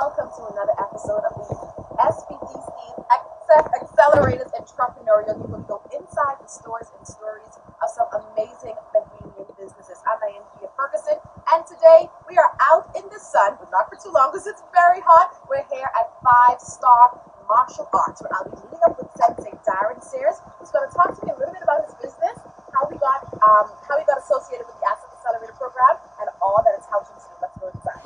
welcome to another episode of the SBDC's Accelerators Entrepreneurial You. Will go inside the stores and stories of some amazing Bahamian businesses. I'm Ianthia and today we are out in the sun, but not for too long because it's very hot. We're here at 5-Star Martial Arts, where I'll be meeting up with Sensei Darren Sears, who's going to talk to me a little bit about his business, how he got associated with the Accelerator program, and all that it's helped him to do. Let's go inside.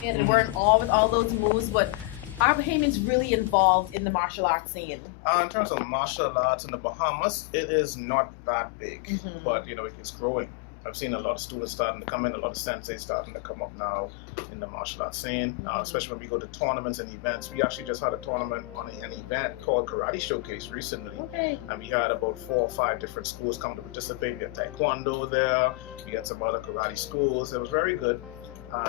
And we're in awe with all those moves, but are Bahamians really involved in the martial arts scene? In terms of martial arts in the Bahamas, it is not that big, but it's growing. I've seen a lot of students starting to come in, a lot of senseis starting to come up now in the martial arts scene, especially when we go to tournaments and events. We actually just had a tournament on an event called Karate Showcase recently, and we had about 4 or 5 different schools come to participate. We had Taekwondo there, we had some other karate schools. It was very good.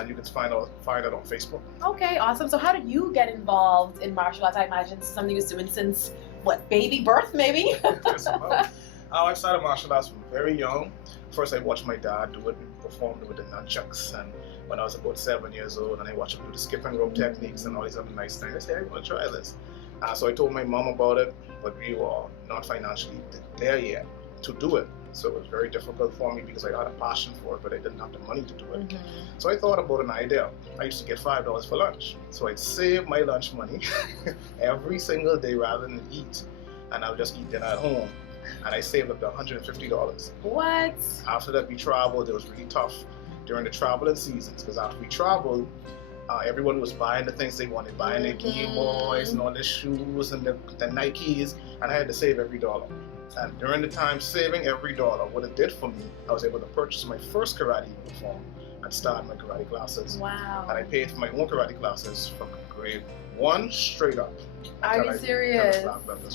You can find it on Facebook. Okay, awesome. So how did you get involved in martial arts? I imagine it's something you're doing since, baby birth, maybe? I started martial arts from very young. First, I watched my dad do it. We performed with the nunchucks, and when I was about 7 years old, and I watched him do the skipping rope techniques and all these other nice things. I said, I want to try this. So I told my mom about it, but we were not financially there yet to do it. So it was very difficult for me because I had a passion for it, but I didn't have the money to do it. So I thought about an idea. I used to get $5 for lunch. So I'd save my lunch money every single day rather than eat. And I would just eat dinner at home. And I saved up to $150. What? After that, we traveled. It was really tough during the traveling seasons because after we traveled, everyone was buying the things they wanted, buying their Game Boys and all their shoes and the Nikes, and I had to save every dollar. And during the time saving every dollar, what it did for me, I was able to purchase my first karate uniform and start my karate classes. Wow. And I paid for my own karate classes from grade 1 straight up. Are you serious?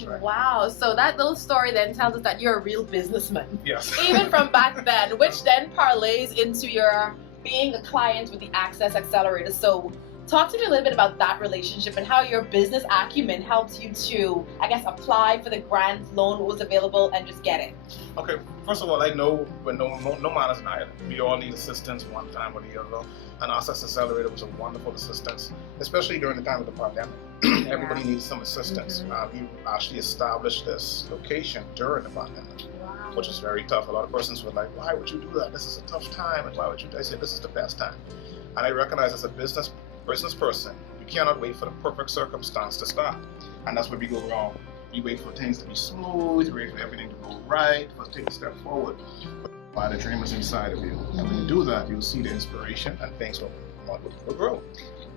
Right. Wow. So that little story then tells us that you're a real businessman. Yes. Even from back then, which then parlays into your being a client with the Access Accelerator. So talk to me a little bit about that relationship and how your business acumen helped you to, I guess, apply for the grant loan, what was available, and just get it. Okay, first of all, I know when no man is an island. We all need assistance one time or the other. And Access Accelerator was a wonderful assistance, especially during the time of the pandemic. Everybody needs some assistance. We actually established this location during the pandemic, which was very tough. A lot of persons were like, why would you do that? This is a tough time. And why would you? I said, this is the best time. And I recognize as a business person, you cannot wait for the perfect circumstance to start. And that's where we go wrong. You wait for things to be smooth, you wait for everything to go right, but take a step forward. But the dream is inside of you. And when you do that, you'll see the inspiration and things will grow.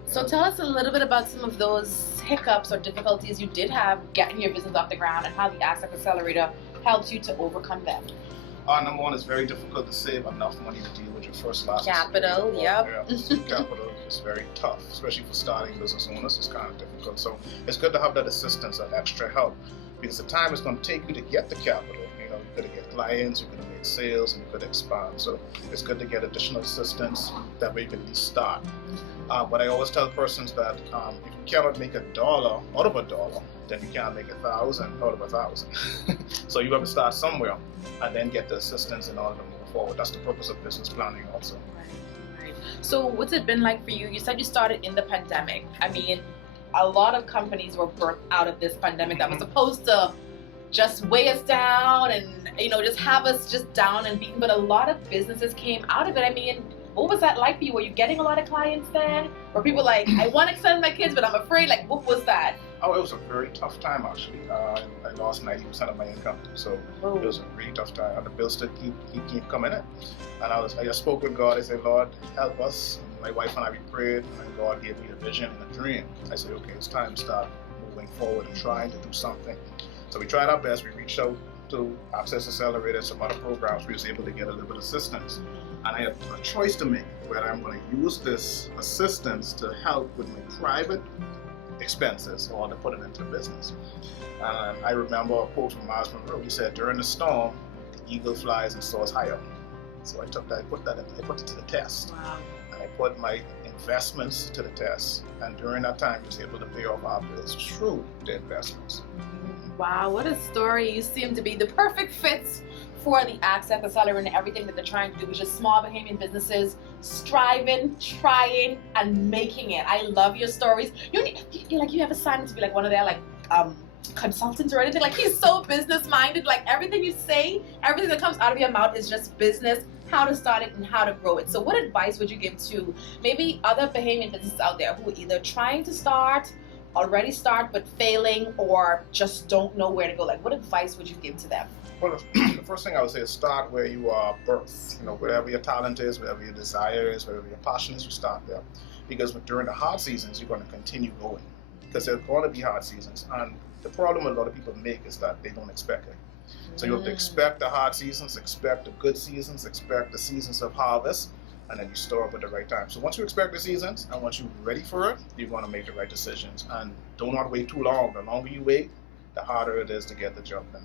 So tell us a little bit about some of those hiccups or difficulties you did have getting your business off the ground and how the Access Accelerator helps you to overcome them. Number one, it's very difficult to save enough money to deal with your first license. Capital, yep. Capital is very tough, especially for starting business owners. It's kind of difficult. So it's good to have that assistance, that extra help, because the time it's going to take you to get the capital. You're going to get clients, you're going to make sales, and you're going to expand. So it's good to get additional assistance. That way you can at least start. But I always tell persons that if you cannot make $1 out of $1, then you can't make 1,000 out of 1,000. So you have to start somewhere and then get the assistance in order to move forward. That's the purpose of business planning also. Right. So what's it been like for you? You said you started in the pandemic. I mean, a lot of companies were birthed out of this pandemic that was supposed to just weigh us down and, just have us just down and beaten. But a lot of businesses came out of it. I mean, what was that like for you? Were you getting a lot of clients then? Were people like, I want to send my kids, but I'm afraid? Like, what was that? Oh, it was a very tough time, actually. I lost 90% of my income, so it was a really tough time. And the bills still keep coming in. And I just spoke with God. I said, Lord, help us. And my wife and I, we prayed, and God gave me a vision and a dream. I said, okay, it's time to start moving forward and trying to do something. So we tried our best. We reached out to Access Accelerator and some other programs. We was able to get a little bit of assistance. And I had a choice to make, whether I'm going to use this assistance to help with my private expenses or to put it into business. And I remember a quote from Miles Monroe. He said, during the storm, eagle flies and soars higher. So I took that, I put it to the test. Wow. And I put my investments to the test. And during that time, I was able to pay off our bills through the investments. Wow, what a story. You seem to be the perfect fit for the Access Accelerator and everything that they're trying to do, which is small Bahamian businesses striving, trying, and making it. I love your stories. You have assignments to be like one of their consultants or anything. Like, he's so business minded. Like, everything you say, everything that comes out of your mouth is just business, how to start it and how to grow it. So what advice would you give to maybe other Bahamian businesses out there who are either trying to start, already start but failing, or just don't know where to go? Like, what advice would you give to them? Well, the first thing I would say is start where you are birthed. Wherever your talent is, wherever your desire is, wherever your passion is, you start there. Because during the hard seasons, you're going to continue going. Because there are going to be hard seasons. And the problem a lot of people make is that they don't expect it. So you have to expect the hard seasons, expect the good seasons, expect the seasons of harvest, and then you store up at the right time. So once you expect the seasons, and once you're ready for it, you're going to make the right decisions. And do not wait too long. The longer you wait, the harder it is to get the job done.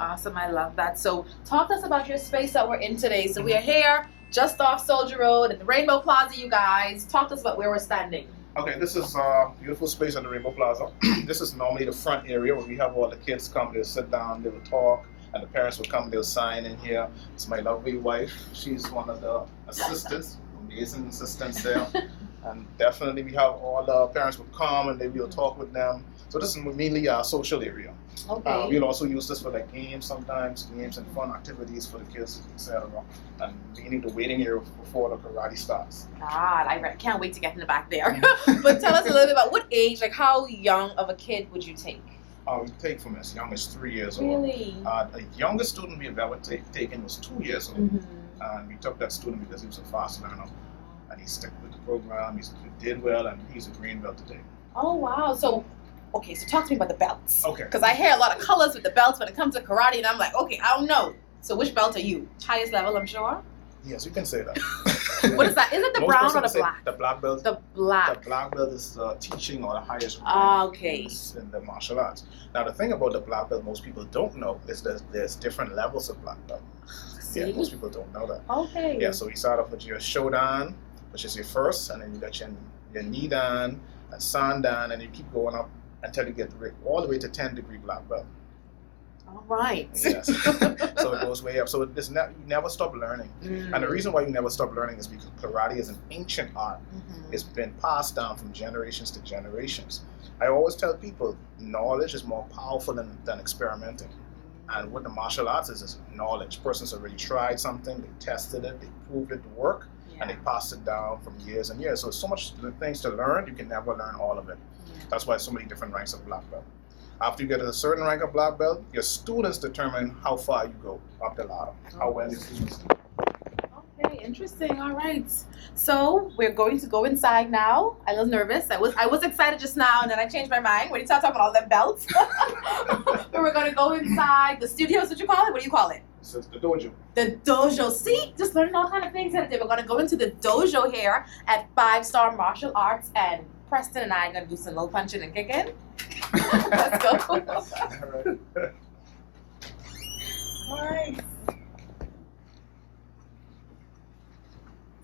Awesome, I love that. So talk to us about your space that we're in today. So we are here just off Soldier Road at the Rainbow Plaza, you guys. Talk to us about where we're standing. Okay, this is a beautiful space at the Rainbow Plaza. This is normally the front area where we have all the kids come, they'll sit down, they will talk, and the parents will come, they'll sign in here. It's my lovely wife. She's one of the assistants, amazing assistants there. And definitely we have all the parents will come and they will talk with them. So this is mainly our social area. Okay. We'll also use this for games sometimes, games and fun activities for the kids, etc. And meaning the waiting area before the karate starts. God, I can't wait to get in the back there. But tell us a little bit about what age, like how young of a kid would you take? We take from as young as 3 years old. Really? The youngest student we have ever taken was 2 years old. And we took that student because he was a fast learner. And he stuck with the program, he did well, and he's a green belt today. Oh, wow. So talk to me about the belts. Okay. Because I hear a lot of colors with the belts when it comes to karate, and I'm like, okay, I don't know. So which belt are you? Highest level, I'm sure? Yes, you can say that. What is that? Is it the Most brown or persons the say black? The black belt. The black. The black belt is teaching or the highest Okay. in the martial arts. Now, the thing about the black belt most people don't know is that there's different levels of black belt. See? Yeah, most people don't know that. Okay. Yeah, so we start off with your Shodan, which is your first, and then you got your Nidan and Sandan, and you keep going up until you get all the way to 10-degree black belt. All right. Yes. So it goes way up. So you never stop learning. And the reason why you never stop learning is because karate is an ancient art. It's been passed down from generations to generations. I always tell people knowledge is more powerful than experimenting. And what the martial arts is knowledge. Persons already tried something, they tested it, they proved it to work, and they passed it down from years and years. So so much things to learn, you can never learn all of it. That's why so many different ranks of black belt. After you get to a certain rank of black belt, your students determine how far you go up the ladder, how well your students do. Okay, interesting. All right. So we're going to go inside now. I was nervous. I was excited just now, and then I changed my mind when you start talking about all them belts. But we're going to go inside the studios. What you call it? What do you call it? This is the dojo. The dojo. See, just learning all kind of things today. We're going to go into the dojo here at 5 Star Martial Arts, and Preston and I are going to do some little punching and kicking. Let's go. All right.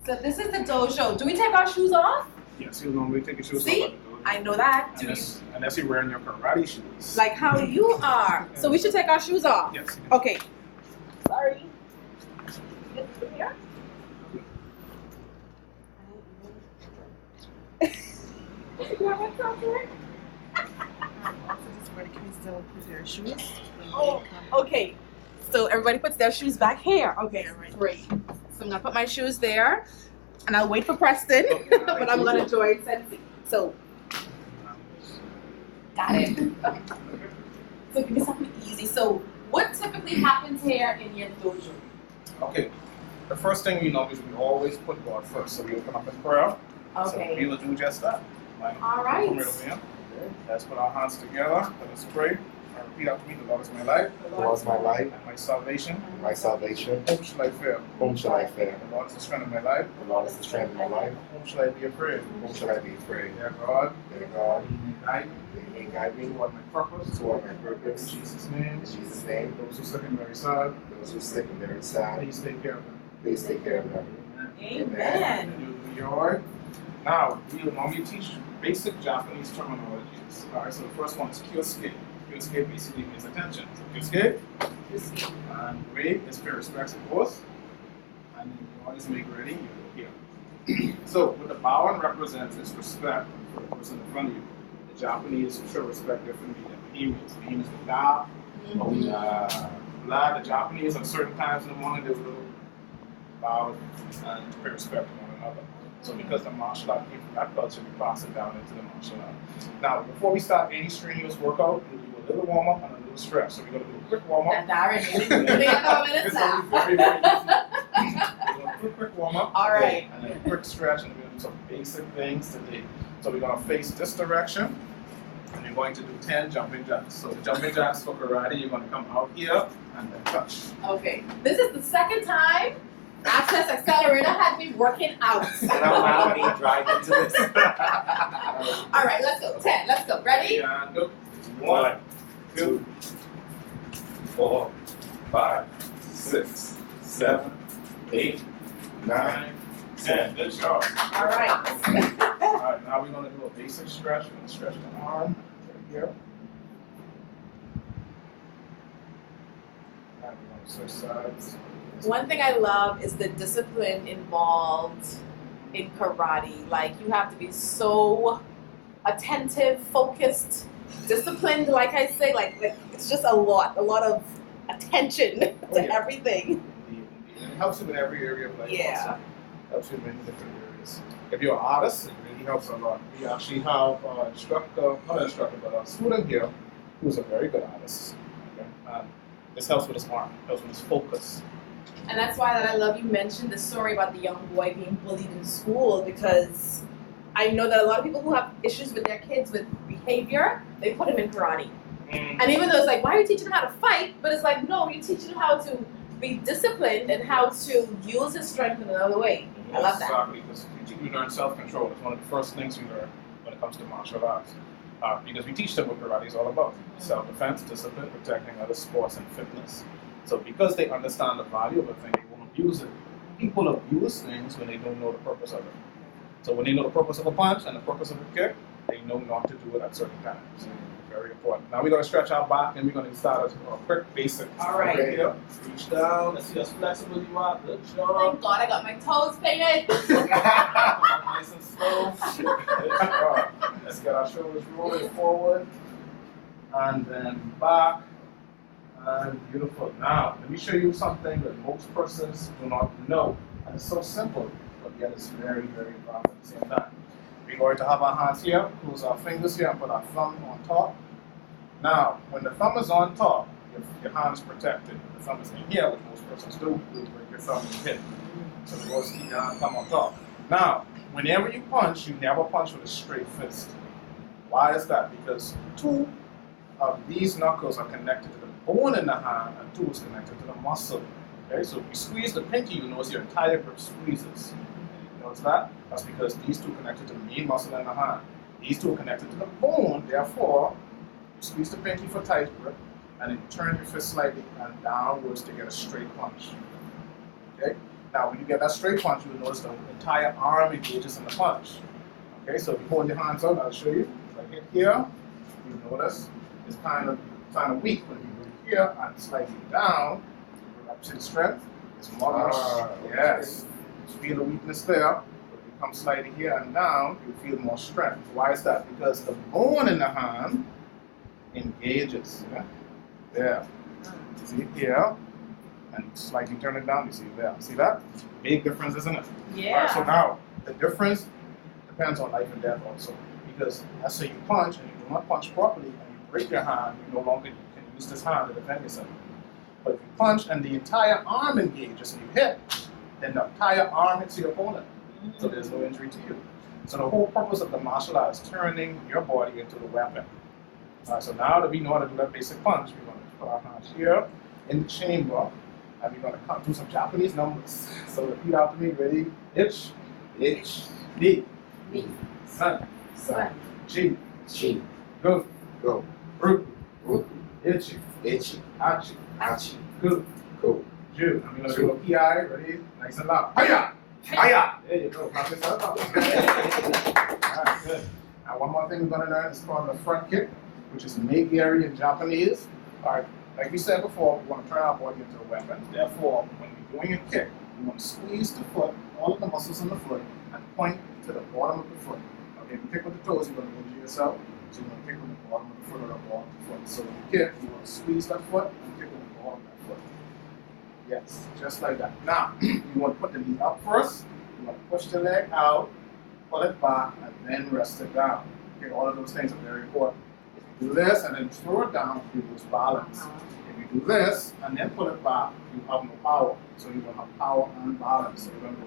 So this is the dojo. Do we take our shoes off? Yes, you normally take your shoes See? off at the dojo. I know that. Unless you're wearing your karate shoes. Like how you are. So we should take our shoes off. Yes. Okay. Sorry. Get from here. Oh, okay. So everybody puts their shoes back here. Okay, great. So I'm gonna put my shoes there, and I'll wait for Preston, but I'm gonna join Sensi. So, got it. So give me something easy. So what typically happens here in your dojo? Okay. The first thing we always put God first. So we open up in prayer. Okay. So we will do just that. All right. Let's put our hands together. Let us pray. And repeat after me. The Lord is my life. The Lord is my life, And my salvation. my salvation. Whom shall I fear? Whom shall I fear? The Lord is the strength of my life. The Lord is the strength of my life. Whom shall I be afraid? Whom shall I be afraid? Dear God, Dear God, guide me lead me, guide me toward my purpose. toward my In purpose. Jesus' name. In Jesus' name, Those who sick and very sad, those who sick and very sad, please take care of them. please take care of them. Amen. And you do your. Now, we will normally teach basic Japanese terminologies. Alright, so the first one is kyosuke. Kyosuke basically means attention. So kyosuke, and rei is pay respects, of course. And you always make ready, you go here. So, what the bowing represents is respect for the person in front of you. The Japanese show respect differently than Bohemians. Bohemians will bow, but we the Japanese at certain times in the morning, they will bow and pay respect to one another. So because the martial art came from that culture, we pass it down into the martial art. Now, before we start any strenuous workout, we'll do a little warm up and a little stretch. So we're going to do a quick warm up. And Darren, you didn't have a minute It's now. only very easy. We're going to do a quick warm up. All right. And then a quick stretch, and we're going to do some basic things today. So we're going to face this direction, and you're going to do 10 jumping jacks. So the jumping jacks for karate, you're going to come out here and then touch. Okay, this is the second time Access Accelerator has been working out. And allow me to drive into this. All right, let's go. 10. Let's go. Ready? And go. 1, 2, 4, 5, 6, 7, 8, 9, 10. Good job. All right. All right, now we're going to do a basic stretch. We're going to stretch the arm right here. And we're going to switch sides. One thing I love is the discipline involved in karate. Like, you have to be so attentive, focused, disciplined, like I say. Like it's just a lot of attention to yeah. everything. Indeed. And it helps you in every area of life. Yeah. Also. Helps you in many different areas. If you're an artist, it really helps a lot. We actually have an instructor, not an instructor, but a student here who's a very good artist. Okay? And this helps with his arm, helps with his focus. And that's why that I love you mentioned the story about the young boy being bullied in school, because I know that a lot of people who have issues with their kids with behavior, they put him in karate. And even though it's like, why are you teaching him how to fight? But it's like, no, you're teaching him how to be disciplined and how to use his strength in another way. I love that. Exactly, because you learn self-control. It's one of the first things we learn when it comes to martial arts. Because we teach them what karate is all about. Self-defense, discipline, protecting other sports, and fitness. So because they understand the value of a thing, they won't abuse it. People abuse things when they don't know the purpose of it. So when they know the purpose of a punch and the purpose of a kick, they know not to do it at certain times. Very important. Now we're going to stretch our back and we're going to start a quick basic. All right. Here. Reach down. Let's see how flexible you are. Good job. Thank God I got my toes painted. Nice and slow. Good job. Let's get our shoulders rolling forward. And then back. And beautiful. Now, let me show you something that most persons do not know. And it's so simple, but yet it's very, very powerful at the same time. We're going to have our hands here, close our fingers here, and put our thumb on top. Now, when the thumb is on top, your hand is protected. When the thumb is in here, which most persons do, you'll break your thumb and hit. So you always keep your thumb on top. Now, whenever you punch, you never punch with a straight fist. Why is that? Because two of these knuckles are connected to the bone in the hand, and two is connected to the muscle. Okay, so if you squeeze the pinky, you notice your entire grip squeezes. Notice that? That's because these two are connected to the main muscle in the hand. These two are connected to the bone, therefore, you squeeze the pinky for tight grip, and then you turn your fist slightly and downwards to get a straight punch. Okay? Now, when you get that straight punch, you'll notice the entire arm engages in the punch. Okay, so if you hold your hands out, I'll show you. If I hit here, you notice it's kind of weak. When you go here and slightly down, you bring up to the strength. It's more yes. You feel the weakness there. But if you come slightly here and down, you feel more strength. Why is that? Because the bone in the hand engages. Yeah? There. See here? And slightly turn it down, you see there. See that? Big difference, isn't it? Yeah. All right, so now, the difference depends on life and death also. Because let's say you punch and you do not punch properly and you break your hand, you no longer can use this hand to defend yourself. But if you punch and the entire arm engages and you hit, then the entire arm hits your opponent. So there's no injury to you. So the whole purpose of the martial art is turning your body into the weapon. Alright, so now that we know how to do that basic punch, we're going to put our hands here in the chamber, and we're going to do some Japanese numbers. So repeat after me, ready? Ich, ni, Me. san, Sun. chi, Chi, go, go, ru, ru, ichi, ichi, achi, achi, ku, go, ju. And we're going to do a PI, ready? Nice and loud. Hiya! hiya, There you go. Knock yourself out. Alright, good. Now one more thing we're going to learn is called the front kick, which is megari in Japanese. Alright, like we said before, we want to turn our body into a weapon. Therefore, when you're doing a kick, you want to squeeze the foot, all of the muscles in the foot, and point to the bottom of the foot. Okay, if you kick with the toes, you're going to injure yourself. So you're going to kick with the bottom of the foot or the bottom of the foot. So when you kick, you want to squeeze that foot and kick with the bottom of that foot. Yes, just like that. Now, you want to put the knee up first. You want to push the leg out, pull it back, and then rest it down. Okay, all of those things are very important. If you do this and then throw it down, you lose balance. If you do this and then pull it back, you have no power. So you don't have power and balance. So you're going to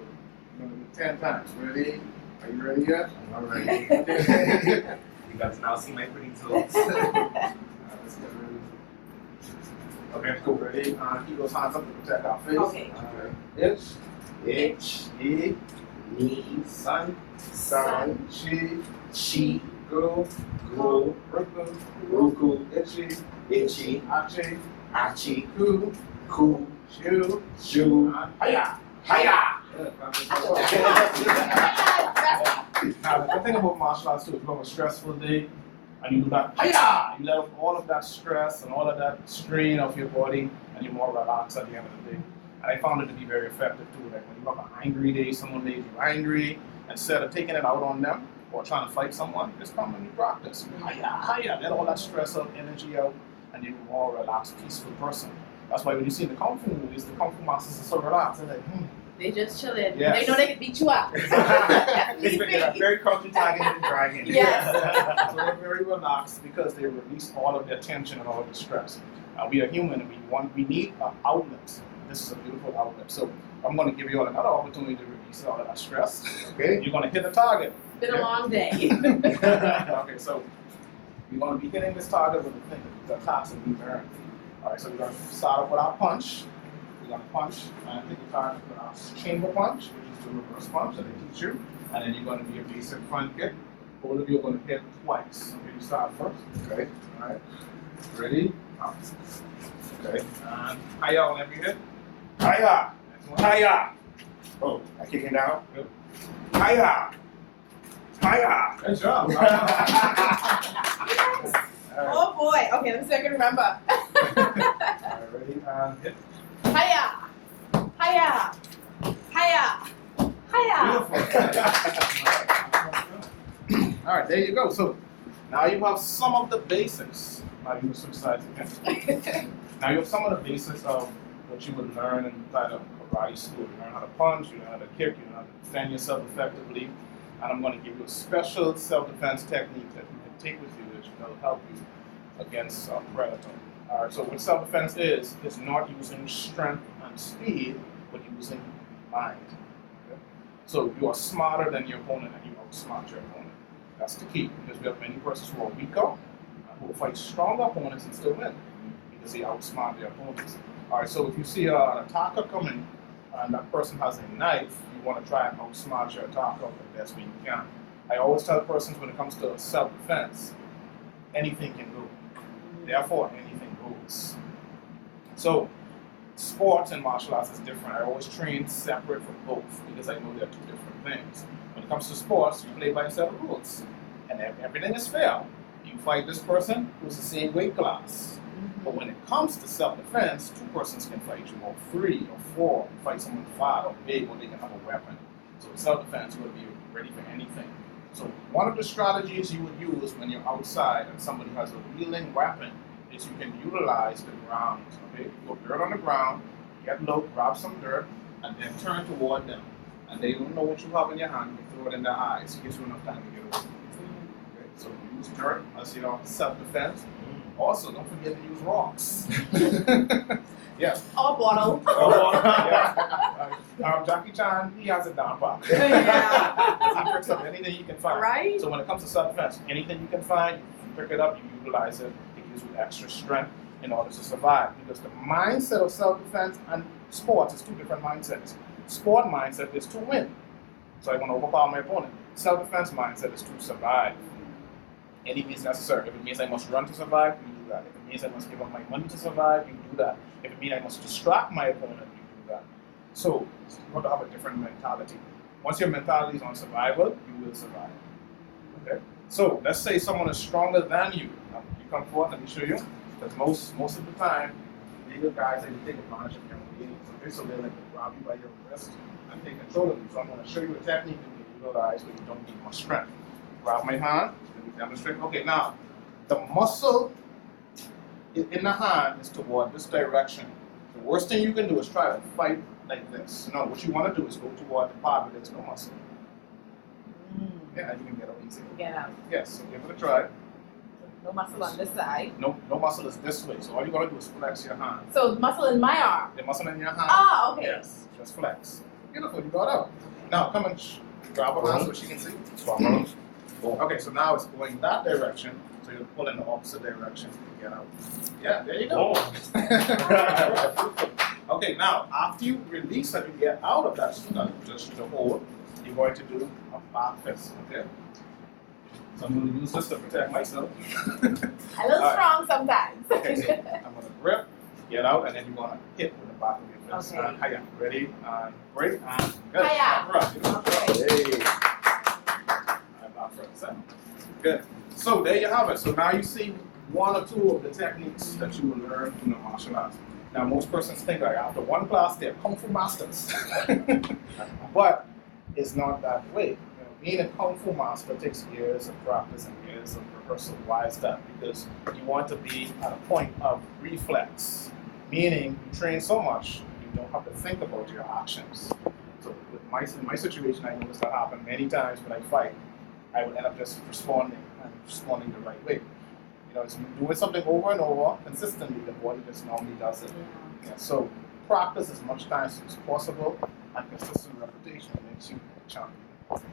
do 10 times. Ready? Are you ready yet? I'm ready. You guys now see my pretty toes. Let's get ready. Okay, cool. Ready? Keep those hands up to protect our face. Okay. Itch, Ich, ni, ni, san, san, chi, chi, go, go, ruku, ruku, itchy, ichi, achi, achi, ku, ku, shu, shu, and hiya. hiya. Good. Now, the good thing about martial arts too, if you have a stressful day and you do that, hiya, you let off all of that stress and all of that strain of your body, and you're more relaxed at the end of the day. And I found it to be very effective too. Like when you have an angry day, someone made you angry, instead of taking it out on them or trying to fight someone, just come and you practice. Hiya, hiya, let all that stress out, energy out, and you're a more relaxed, peaceful person. That's why when you see the Kung Fu movies, the Kung Fu masters are so relaxed. They're like, They just chilling. Yes. They know they can beat you up. They're very crouching, tagging, and dragging. Yes. So they're very relaxed because they release all of their tension and all of the stress. We are human and we need an outlet. This is a beautiful outlet. So I'm going to give you all another opportunity to release all of that stress. Okay. You're going to hit the target. Been a long day. Okay, so you're going to be hitting this target with the attacks and be earned. All right, so we're going to start off with our punch. We're going to punch and hit the target with our chamber punch, which is the reverse punch that they teach you. And then you're going to be a basic front kick. Both of you are going to hit twice. Okay, you start first. Okay. All right. Ready? Up. Okay. And hiya whenever you hit. Hiya. Next one. Hiya. Oh, I kicking down. Good. Hiya. Hiya. Good job. All right. Oh boy. Okay, let me see if I can remember. All right, ready? And hit. Hiya. Hiya. Hiya. Hiya. Beautiful. All right, there you go. So now you have some of the basics. Now you switch sides again. Now you have some of the basics of what you would learn inside of karate school. You learn how to punch, you learn how to kick, you learn how to defend yourself effectively. And I'm going to give you a special self-defense technique that you can take with you that will help you against a predator. All right, so what self-defense is not using strength and speed, but using mind. Okay? So you are smarter than your opponent and you outsmart your opponent. That's the key, because we have many persons who are weaker and who will fight stronger opponents and still win, because they outsmart their opponents. All right, so if you see an attacker coming and that person has a knife, you want to try and outsmart your attacker the best way you can. I always tell persons when it comes to self-defense, anything can go. Therefore, anything goes. So, sports and martial arts is different. I always train separate from both because I know they're two different things. When it comes to sports, you play by a set of rules, and everything is fair. You fight this person who's the same weight class. But when it comes to self-defense, two persons can fight you, or 3 or 4, fight someone 5 or big, or they can have a weapon. So in self-defense, you would be ready for anything. So one of the strategies you would use when you're outside and somebody has a wielding weapon is you can utilize the ground. Okay, you go dirt on the ground, get low, grab some dirt, and then turn toward them. And they don't know what you have in your hand, you throw it in their eyes. It gives you enough time to get away. Okay, so use dirt as your self-defense. Also, don't forget to use rocks. Yes. Or bottle. Yeah. Jackie Chan, he has it down pat. Yeah. He picks up anything you can find. Right. So when it comes to self-defense, anything you can find, you pick it up, you utilize it, it gives you extra strength in order to survive. Because the mindset of self-defense and sports is two different mindsets. Sport mindset is to win. So I want to overpower my opponent. Self-defense mindset is to survive. Any means necessary. If it means I must run to survive, you do that. If it means I must give up my money to survive, you do that. If it means I must distract my opponent, you do that. So you want to have a different mentality. Once your mentality is on survival, you will survive. Okay? So let's say someone is stronger than you. You come forward, let me show you. Because most of the time, legal guys, they take advantage of your weakness. So they like grab you by your wrist and take control of you. So I'm going to show you a technique that you utilize where you don't need much strength. Grab my hand, let me demonstrate. Okay, now, the muscle in the hand is toward this direction. The worst thing you can do is try to fight like this. No, what you want to do is go toward the part where there's no muscle. Yeah, and you can get out easy. Get out. Yes, so give it a try. No muscle on this side. No muscle is this way. So all you gotta do is flex your hand. So muscle in my arm. The muscle in your hand. Ah, okay. Yes, just flex. Beautiful, you got out. Now come and grab her hand so she can see. Okay, so now it's going that direction. So you pull in the opposite direction to get out. Yeah, there you go. Okay, now after you release and you get out of that, just the hold, you're going to do a back fist. Okay. So I'm going to use this to protect myself. A little strong sometimes. Okay, so I'm going to grip, get out, and then you're going to hit with the back of your fist. Okay. And hiya. Ready? And break. And good. Hiya. Hey. I'm not front. Good. So there you have it. So now you see one or two of the techniques that you will learn from the martial arts. Now most persons think like after one class they're Kung Fu masters. But it's not that way. Being a Kung Fu master takes years of practice and years of rehearsal. Why is that? Because you want to be at a point of reflex, meaning you train so much you don't have to think about your actions. So in my situation, I noticed that happen many times when I fight. I would end up just responding the right way. You know, it's doing something over and over consistently. The body just normally does it. Yeah, so practice as much time as possible and consistent repetition makes you a champion.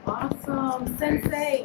Awesome, Sensei.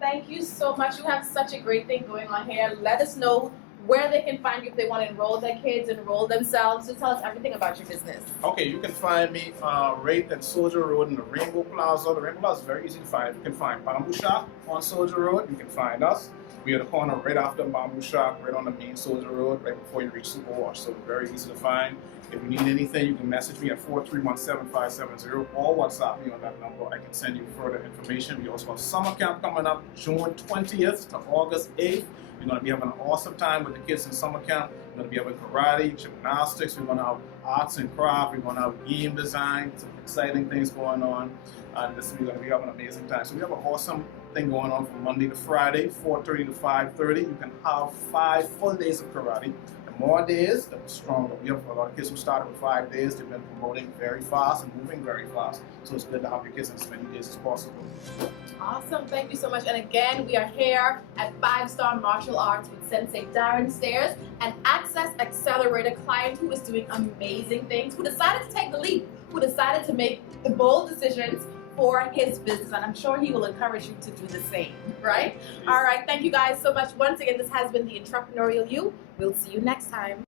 Thank you so much. You have such a great thing going on here. Let us know where they can find you if they want to enroll their kids, enroll themselves. Just tell us everything about your business. Okay, you can find me right at Soldier Road in the Rainbow Plaza. The Rainbow Plaza is very easy to find. You can find Bamboo Shop on Soldier Road. You can find us. We are the corner right after Bamboo Shop, right on the main Soldier Road, right before you reach Super Wash. So very easy to find. If you need anything, you can message me at 431-7570 or WhatsApp me on that number. I can send you further information. We also have summer camp coming up June 20th to August 8th. We're going to be having an awesome time with the kids in summer camp. We're going to be having karate, gymnastics. We're going to have arts and craft. We're going to have game design. Some exciting things going on. And we're going to be having an amazing time. So we have an awesome thing going on from Monday to Friday, 4:30 to 5:30. You can have 5 full days of karate. The more days, the stronger. We have a lot of kids who started with 5 days. They've been promoting very fast and moving very fast. So it's good to have your kids in as many days as possible. Awesome, thank you so much. And again, we are here at 5 Star Martial Arts with Sensei Darren Sears, an Access Accelerator client who is doing amazing things, who decided to take the leap, who decided to make the bold decisions for his business. And I'm sure he will encourage you to do the same, right? All right, thank you guys so much. Once again, this has been the Entrepreneurial You. We'll see you next time.